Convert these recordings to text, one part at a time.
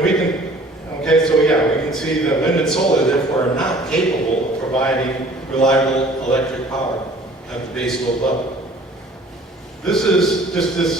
And we can, okay, so yeah, we can see that wind and solar, therefore, are not capable of providing reliable electric power at the base load level. This is just this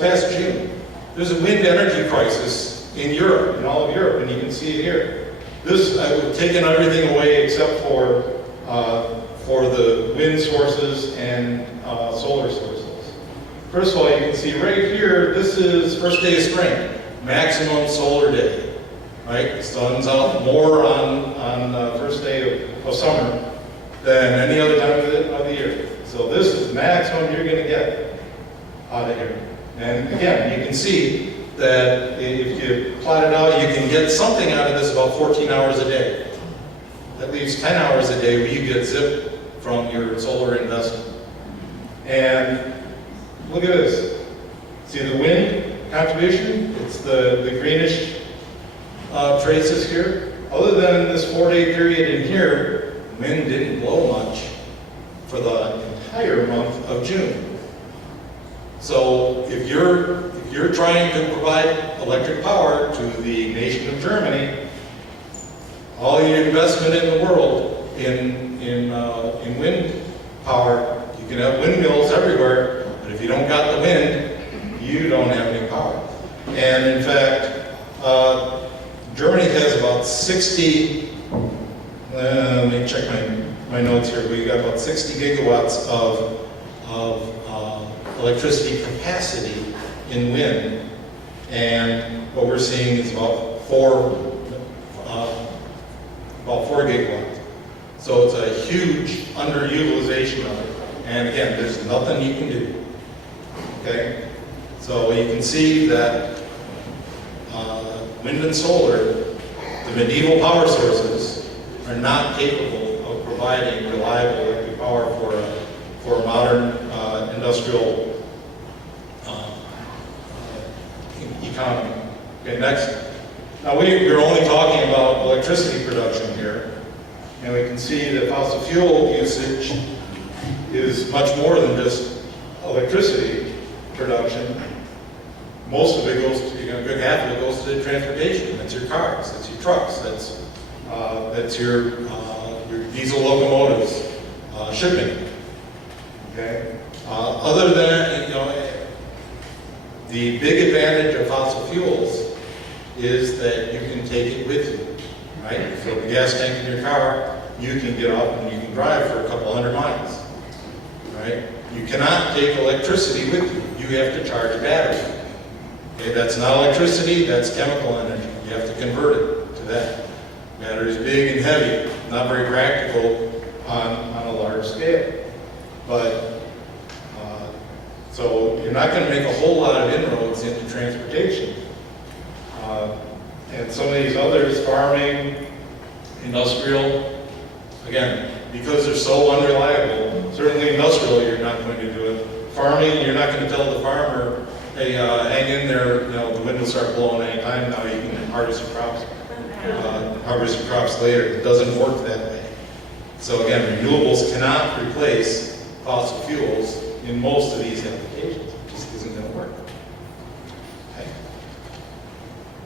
past June. There's a wind energy crisis in Europe, in all of Europe, and you can see it here. This, we've taken everything away except for the wind sources and solar sources. First of all, you can see right here, this is first day of spring, maximum solar day, right? The sun's out more on first day of summer than any other time of the year. So this is maximum you're going to get out of here. And again, you can see that if you plot it out, you can get something out of this about 14 hours a day. That leaves 10 hours a day where you get zipped from your solar investment. And look at this. See the wind contribution? It's the greenish traces here. Other than this 4-day period in here, wind didn't blow much for the entire month of June. So if you're trying to provide electric power to the nation of Germany, all your investment in the world in wind power, you can have windmills everywhere, but if you don't got the wind, you don't have any power. And in fact, Germany has about 60, let me check my notes here, we got about 60 gigawatts of electricity capacity in wind, and what we're seeing is about 4 gigawatts. So it's a huge underutilization of it. And again, there's nothing you can do. Okay? So you can see that wind and solar, the medieval power sources, are not capable of providing reliable electric power for a modern industrial economy. Okay, next. Now we're only talking about electricity production here, and we can see that fossil fuel usage is much more than just electricity production. Most of it goes to, a good half of it goes to transportation. That's your cars, that's your trucks, that's your diesel locomotives, shipping. Okay. Other than, the big advantage of fossil fuels is that you can take it with you, right? If you fill the gas tank in your car, you can get up and you can drive for a couple hundred miles, right? You cannot take electricity with you. You have to charge a battery. Okay, that's not electricity, that's chemical energy. You have to convert it to that. Battery's big and heavy, not very practical on a large scale. But so you're not going to make a whole lot of inroads into transportation. And some of these others, farming, industrial, again, because they're so unreliable, certainly industrial, you're not going to do it. Farming, you're not going to tell the farmer, hey, hang in there, the wind will start blowing any time now, you can harvest your crops later. It doesn't work that way. So again, renewables cannot replace fossil fuels in most of these applications. It just isn't going to work. Okay.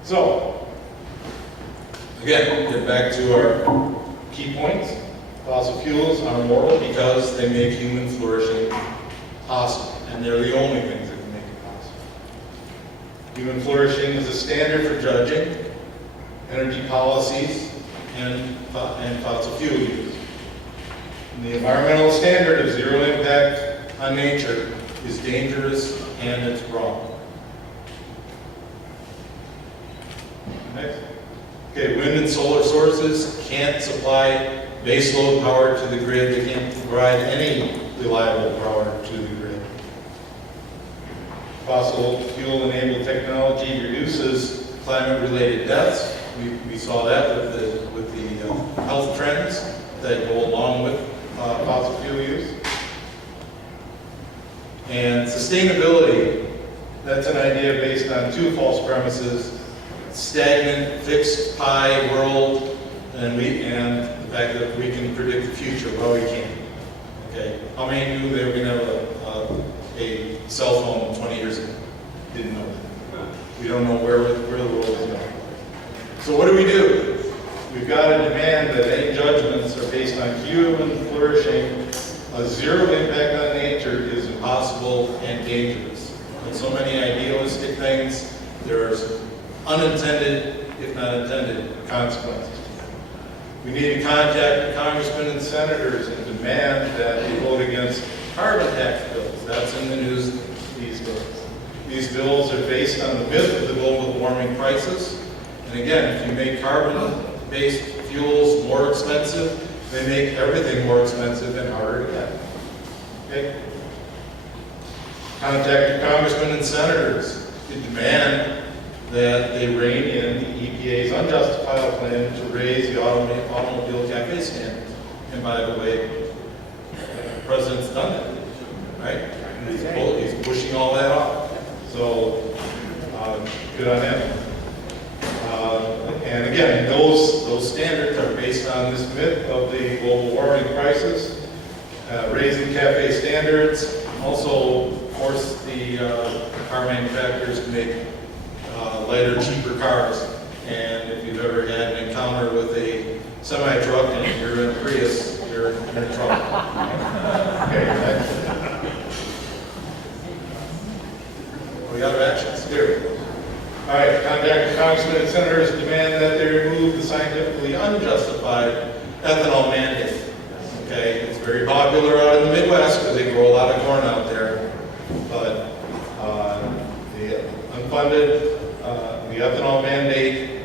So, again, get back to our key points. Fossil fuels are moral because they make human flourishing possible, and they're the only things that can make it possible. Human flourishing is a standard for judging energy policies and fossil fuel use. And the environmental standard of zero impact on nature is dangerous and it's wrong. Next. Okay, wind and solar sources can't supply baseload power to the grid. They can't provide any reliable power to the grid. Fossil fuel-enabled technology reduces climate-related deaths. We saw that with the health trends that go along with fossil fuel use. And sustainability, that's an idea based on two false premises: stagnant, fixed pie world, and the fact that we can predict the future. Well, we can't. Okay, how many knew they were going to have a cell phone 20 years ago? Didn't know that. We don't know where the world is going. So what do? We've got a demand that any judgments are based on human flourishing. A zero impact on nature is impossible and dangerous. And so many idealistic things, there's unintended, if not intended, consequences. We need to contact the congressmen and senators and demand that they vote against carbon tax bills. That's in the news these days. These bills are based on the myth of the global warming crisis. And again, if you make carbon-based fuels more expensive, they make everything more expensive and harder to get. Okay? Contact your congressmen and senators to demand that they rein in the EPA's unjustified plan to raise the automobile cafe standards. And by the way, the president's done it, right? He's pushing all that off. So, good on him. And again, those standards are based on this myth of the global warming crisis, raising cafe standards, also force the car manufacturers to make lighter, cheaper cars. And if you've ever had an encounter with a semi-truck and you're in a Prius, you're in trouble. Okay, next. We got our actions here. All right, contact the congressmen and senators to demand that they remove the scientifically unjustified ethanol mandate. Okay, it's very popular out in the Midwest because they grow a lot of corn out there. But the unfunded, the ethanol mandate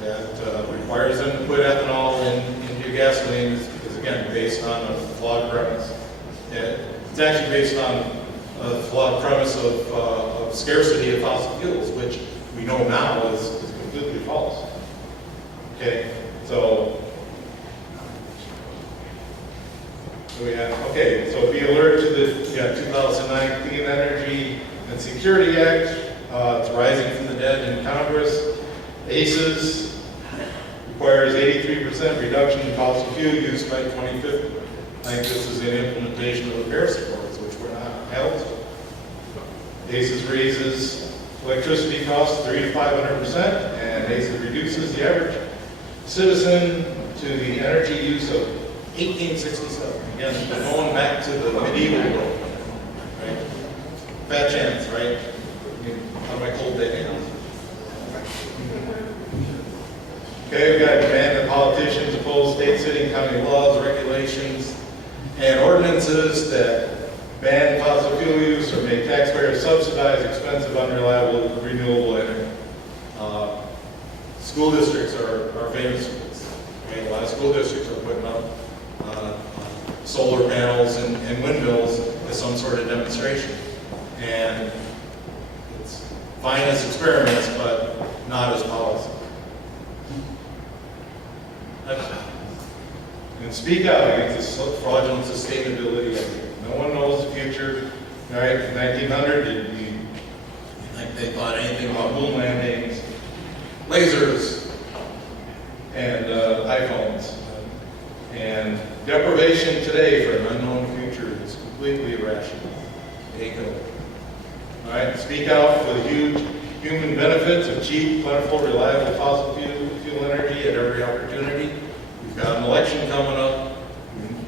that requires them to put ethanol into your gasoline is again based on a flawed premise. It's actually based on a flawed premise of scarcity of fossil fuels, which we know now is completely false. Okay, so we have, okay, so be alert to the 2009 Clean Energy and Security Act. It's rising from the dead in Congress. ACES requires 83% reduction in fossil fuel use by 2050. I think this is an implementation of the Paris Accords, which we're not held to. ACES raises electricity costs 300 to 500%, and ACES reduces the average citizen to the energy use of 1867. Again, going back to the medieval world, right? Fat chance, right? How do I cold that down? Okay, we've got to demand that politicians oppose state, city, and county laws, regulations, and ordinances that ban fossil fuel use or make taxpayers subsidize expensive, unreliable, renewable energy. School districts are famous for this. Okay, a lot of school districts are putting up solar panels and windmills as some sort of demonstration. And it's fine as experiments, but not as policy. And speak out against this fraudulent sustainability idea. No one knows the future. All right, in 1900, did you think they thought anything about moon landings, lasers, and iPhones? And deprivation today for an unknown future is completely irrational. Take it. All right, speak out for the huge human benefits of cheap, plentiful, reliable fossil fuel energy at every opportunity. We've got an election coming up.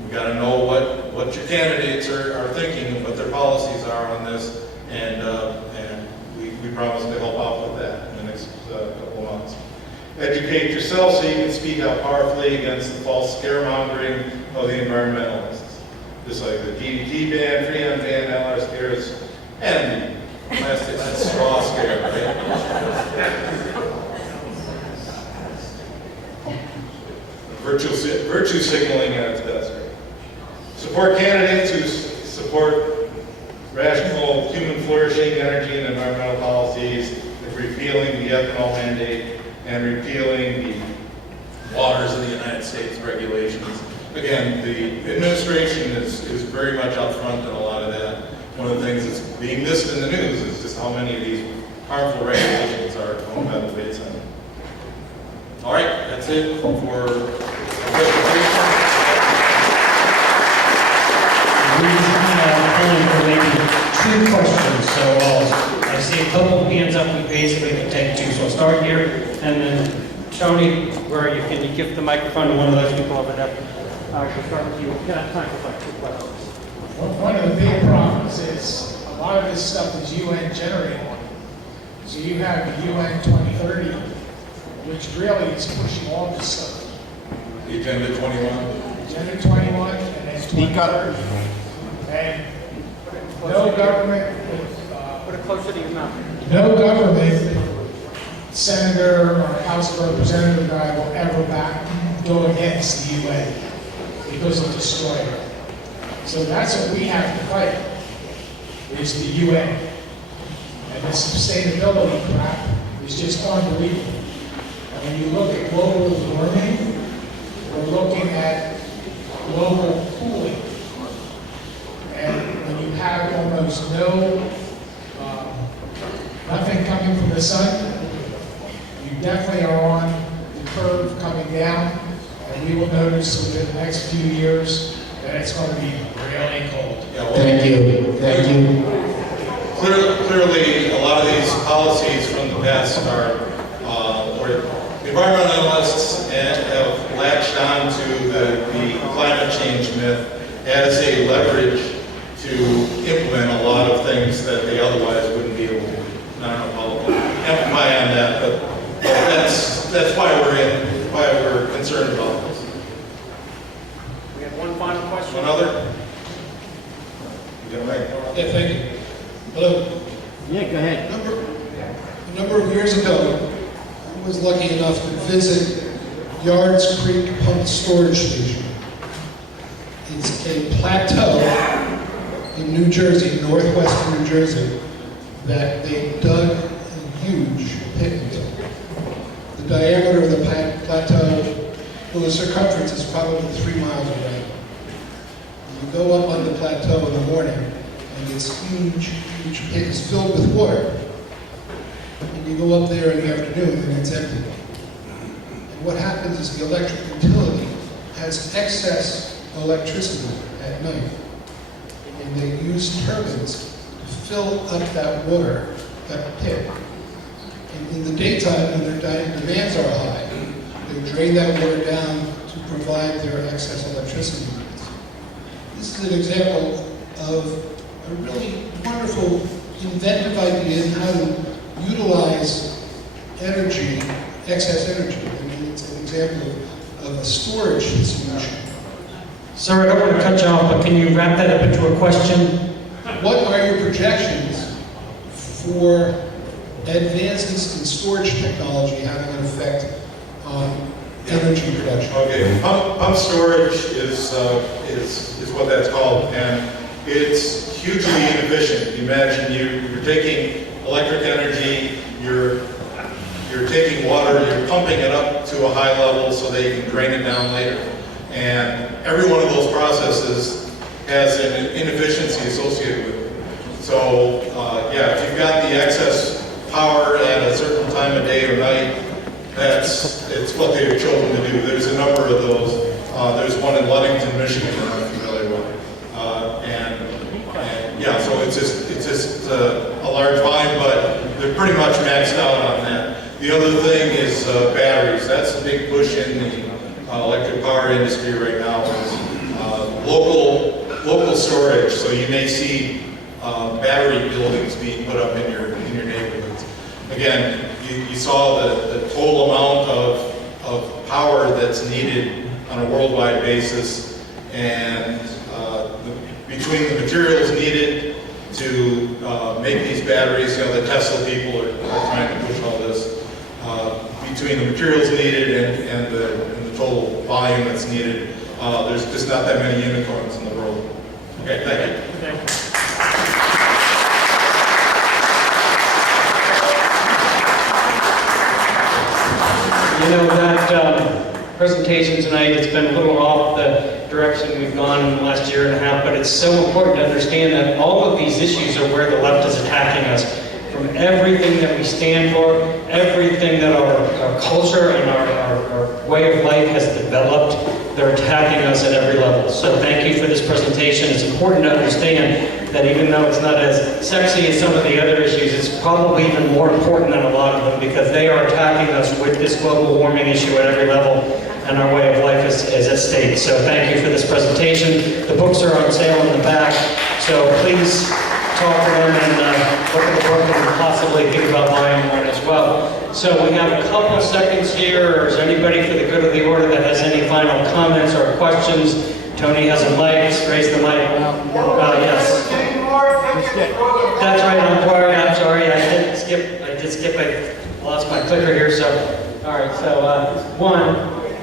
We've got to know what your candidates are thinking and what their policies are on this, and we promise to help out with that in the next couple of months. Educate yourself so you can speak out powerfully against the false scaremongering of the environmentalists. Just like the DDT ban, Freon ban, LR scares, and the plastics and straw scare, right? Virtue signaling at its best. Right? Support candidates who support rational human flourishing, energy, and environmental policies, like repealing the ethanol mandate and repealing the waters of the United States regulations. Again, the administration is very much out front in a lot of that. One of the things that's being missed in the news is just how many of these harmful regulations are owned by the wayside. All right, that's it for the presentation. Maybe 2 questions, so I see a couple of hands up, we basically can take 2, so start here, and then Tony, where are you? Can you give the microphone to one of those people over there? We'll start with you. Can I have time for quick questions? Well, one of the big problems is a lot of this stuff is UN generated. So you have the UN 2030, which really is pushing all this stuff. Agenda 21. Agenda 21 and then 2030. And no government, Put it closer to your mouth. no government, senator or House of Representative guy will ever go against the UN because it'll destroy it. So that's what we have to fight, is the UN. And the sustainability crap is just unbelievable. And when you look at global warming, we're looking at global cooling. And when you have almost nothing coming from the sun, you definitely are on the curve coming down. And we will notice within the next few years that it's going to be really cold. Yeah, well, Thank you. Thank you. Clearly, a lot of these policies from the past are where environmentalists have latched on to the climate change myth as a leverage to implement a lot of things that they otherwise wouldn't be able to do. I don't know how to amplify on that, but that's why we're concerned about this. We have one final question. One other? You got it right. Yeah, thank you. Hello. Yeah, go ahead. A number of years ago, I was lucky enough to visit Yards Creek Pump Storage Station. It's a plateau in New Jersey, northwestern New Jersey, that they dug a huge pit into. The diameter of the plateau, well, the circumference is probably 3 miles away. You go up on the plateau in the morning, and this huge pit is filled with water. And you go up there in the afternoon, and it's empty. And what happens is the electric utility has excess electricity at night. And they use turbines to fill up that water, that pit. And in the daytime, when their demands are high, they drain that water down to provide their excess electricity needs. This is an example of a really wonderful, inventive idea in how to utilize energy, excess energy. I mean, it's an example of a storage solution. Sir, I don't want to cut you off, but can you wrap that up into a question? What are your projections for advances in storage technology having an effect on energy production? Okay, pump storage is what that's called, and it's hugely inefficient. Imagine you're taking electric energy, you're taking water, you're pumping it up to a high level so that you can drain it down later. And every one of those processes has an inefficiency associated with it. So, yeah, if you've got the excess power at a certain time of day or night, it's what they've chosen to do. There's a number of those. There's one in Ludington, Michigan that I'm familiar with. And yeah, so it's just a large volume, but they're pretty much maxed out on that. The other thing is batteries. That's the big push in the electric power industry right now is local storage. So you may see battery buildings being put up in your neighborhoods. Again, you saw the total amount of power that's needed on a worldwide basis, and between the materials needed to make these batteries, the Tesla people are trying to push all this. Between the materials needed and the total volume that's needed, there's just not that many unicorns in the world. Okay, thank you. Thank you. You know, that presentation tonight has been a little off the direction we've gone in the last year and a half, but it's so important to understand that all of these issues are where the left is attacking us. From everything that we stand for, everything that our culture and our way of life has developed, they're attacking us at every level. So thank you for this presentation. It's important to understand that even though it's not as sexy as some of the other issues, it's probably even more important than a lot of them because they are attacking us with this global warming issue at every level, and our way of life is at stake. So thank you for this presentation. The books are on sale in the back, so please talk to them and look at the book and possibly think about buying one as well. So we have a couple seconds here, or is anybody for the good of the order that has any final comments or questions? Tony has a mic, raise the mic. Yes. That's right, I'm sorry, I did skip, I lost my clicker here, so, all right, so one,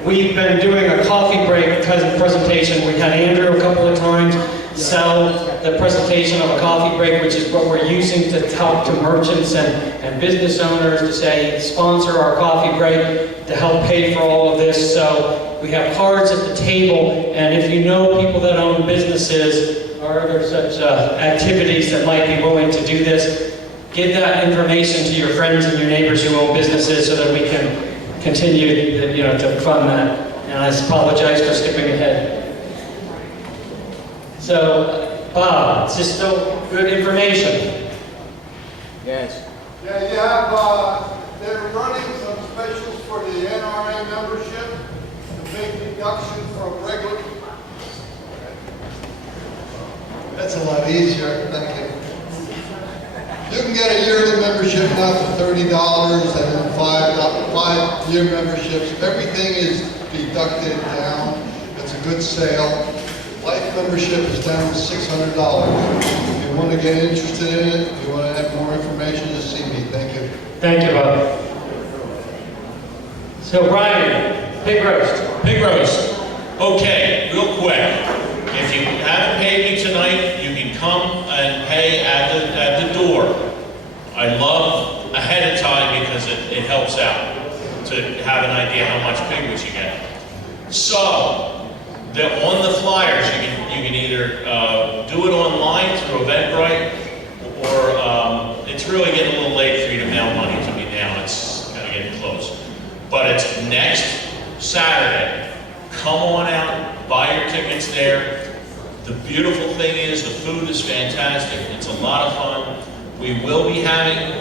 we've been doing a coffee break presentation. We've had Andrew a couple of times sell the presentation of a coffee break, which is what we're using to talk to merchants and business owners to say, sponsor our coffee break to help pay for all of this. So we have cards at the table, and if you know people that own businesses or other such activities that might be willing to do this, give that information to your friends and your neighbors who own businesses so that we can continue to fund that. And I apologize for skipping ahead. So, Bob, is this still good information? Yes. Yeah, you have, they're running some specials for the NRA membership, the big deduction from regular. That's a lot easier, thank you. You can get a yearly membership now for $30 and then five-year memberships. Everything is deducted down. It's a good sale. Life membership is down to $600. If you want to get interested in it, if you want to have more information, just see me. Thank you. Thank you, Bob. So, Brian, pig roast. Pig roast. Okay, real quick. If you haven't paid me tonight, you can come and pay at the door. I love ahead of time because it helps out to have an idea how much pig roast you get. So, on the flyers, you can either do it online through Eventbrite, or it's really getting a little late for you to mail money to me now. It's kind of getting close. But it's next Saturday. Come on out, buy your tickets there. The beautiful thing is the food is fantastic. It's a lot of fun. We will be having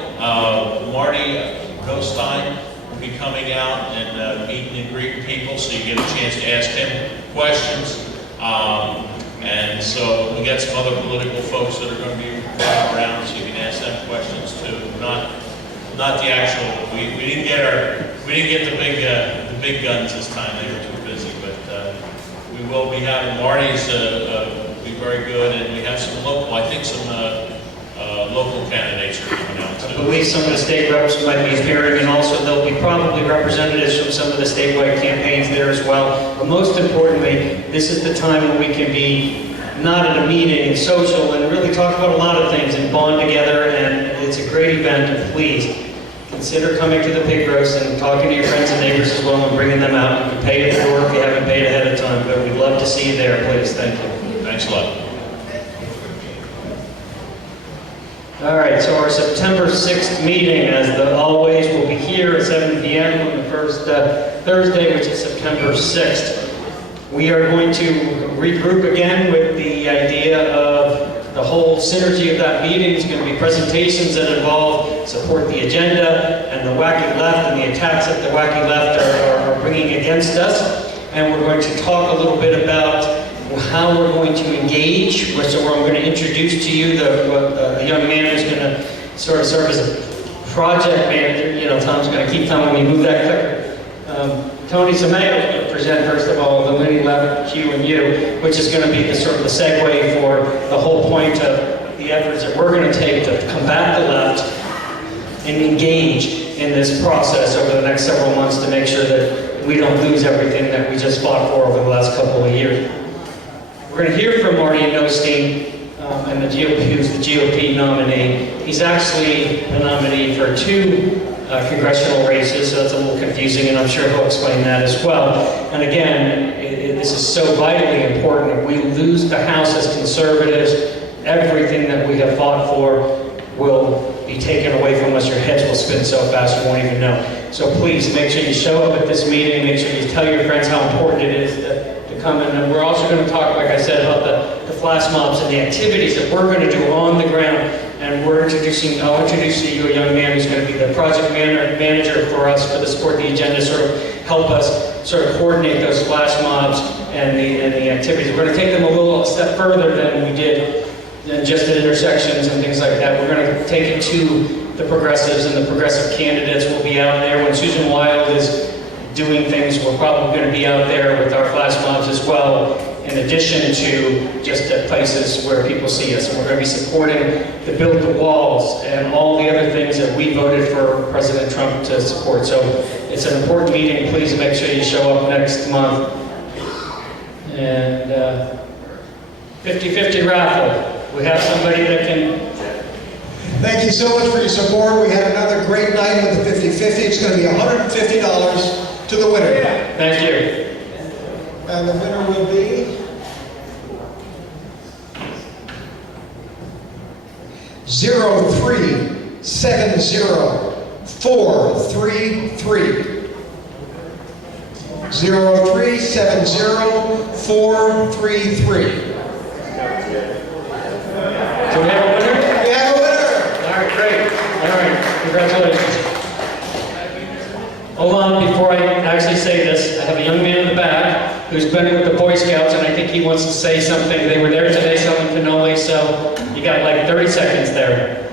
Marty Rostein will be coming out and meeting and greeting people, so you get a chance to ask him questions. And so we got some other political folks that are going to be around, so you can ask them questions too. Not the actual. We didn't get the big guns this time. They were too busy, but we will be having Marty's be very good, and we have some local. I think some local candidates are coming out too. I believe some of the state reps might be appearing, and also there'll be probably representatives from some of the statewide campaigns there as well. But most importantly, this is the time when we can be not at a meeting and social and really talk about a lot of things and bond together, and it's a great event, and please consider coming to the pig roast and talking to your friends and neighbors as well and bringing them out. You can pay at the door if you haven't paid ahead of time, but we'd love to see you there, please. Thank you. Thanks a lot. All right, so our September 6th meeting, as always, will be here at 7 p.m. on the first Thursday, which is September 6th. We are going to regroup again with the idea of the whole synergy of that meeting. It's going to be presentations that involve support the agenda and the wacky left and the attacks that the wacky left are bringing against us. And we're going to talk a little bit about how we're going to engage. So I'm going to introduce to you the young man who's going to sort of serve as a project manager. You know, Tom's going to keep telling me, move that clicker. Tony Sameo will present, first of all, the winning left, Q and U, which is going to be the sort of the segue for the whole point of the efforts that we're going to take to combat the left and engage in this process over the next several months to make sure that we don't lose everything that we just fought for over the last couple of years. We're going to hear from Marty Osteen, and the GOP, who's the GOP nominee. He's actually the nominee for 2 congressional races, so that's a little confusing, and I'm sure he'll explain that as well. And again, this is so vitally important. If we lose the House as conservatives, everything that we have fought for will be taken away from us. Your heads will spin so fast you won't even know. So please, make sure you show up at this meeting. Make sure you tell your friends how important it is to come in. And we're also going to talk, like I said, about the flash mobs and the activities that we're going to do on the ground. And I'll introduce to you a young man who's going to be the project manager for us for the Support the Agenda, sort of help us sort of coordinate those flash mobs and the activities. We're going to take them a little step further than we did just at intersections and things like that. We're going to take it to the progressives, and the progressive candidates will be out there. When Susan Wild is doing things, we're probably going to be out there with our flash mobs as well, in addition to just at places where people see us. And we're going to be supporting the Build the Walls and all the other things that we voted for President Trump to support. So it's an important meeting. Please make sure you show up next month. And 50-50 raffle. We have somebody that can... Thank you so much for your support. We had another great night with the 50-50. It's going to be $150 to the winner. Thank you. And the winner will be 0370433. 0370433. Do we have a winner? We have a winner! All right, great. All right, congratulations. Hold on, before I actually say this, I have a young man in the back who's been with the Boy Scouts, and I think he wants to say something. They were there today selling cannoli, so you got like 30 seconds there.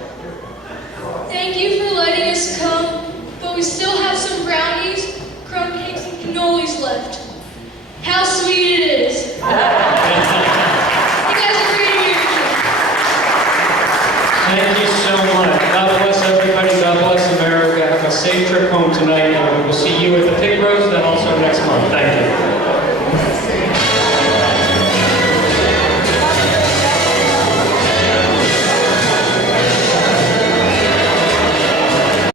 Thank you for letting us come, but we still have some brownies, crumb cakes, and cannolis left. How sweet it is. You guys are great here. Thank you so much. God bless everybody. God bless America. Have a safe trip home tonight, and we will see you at the picnic.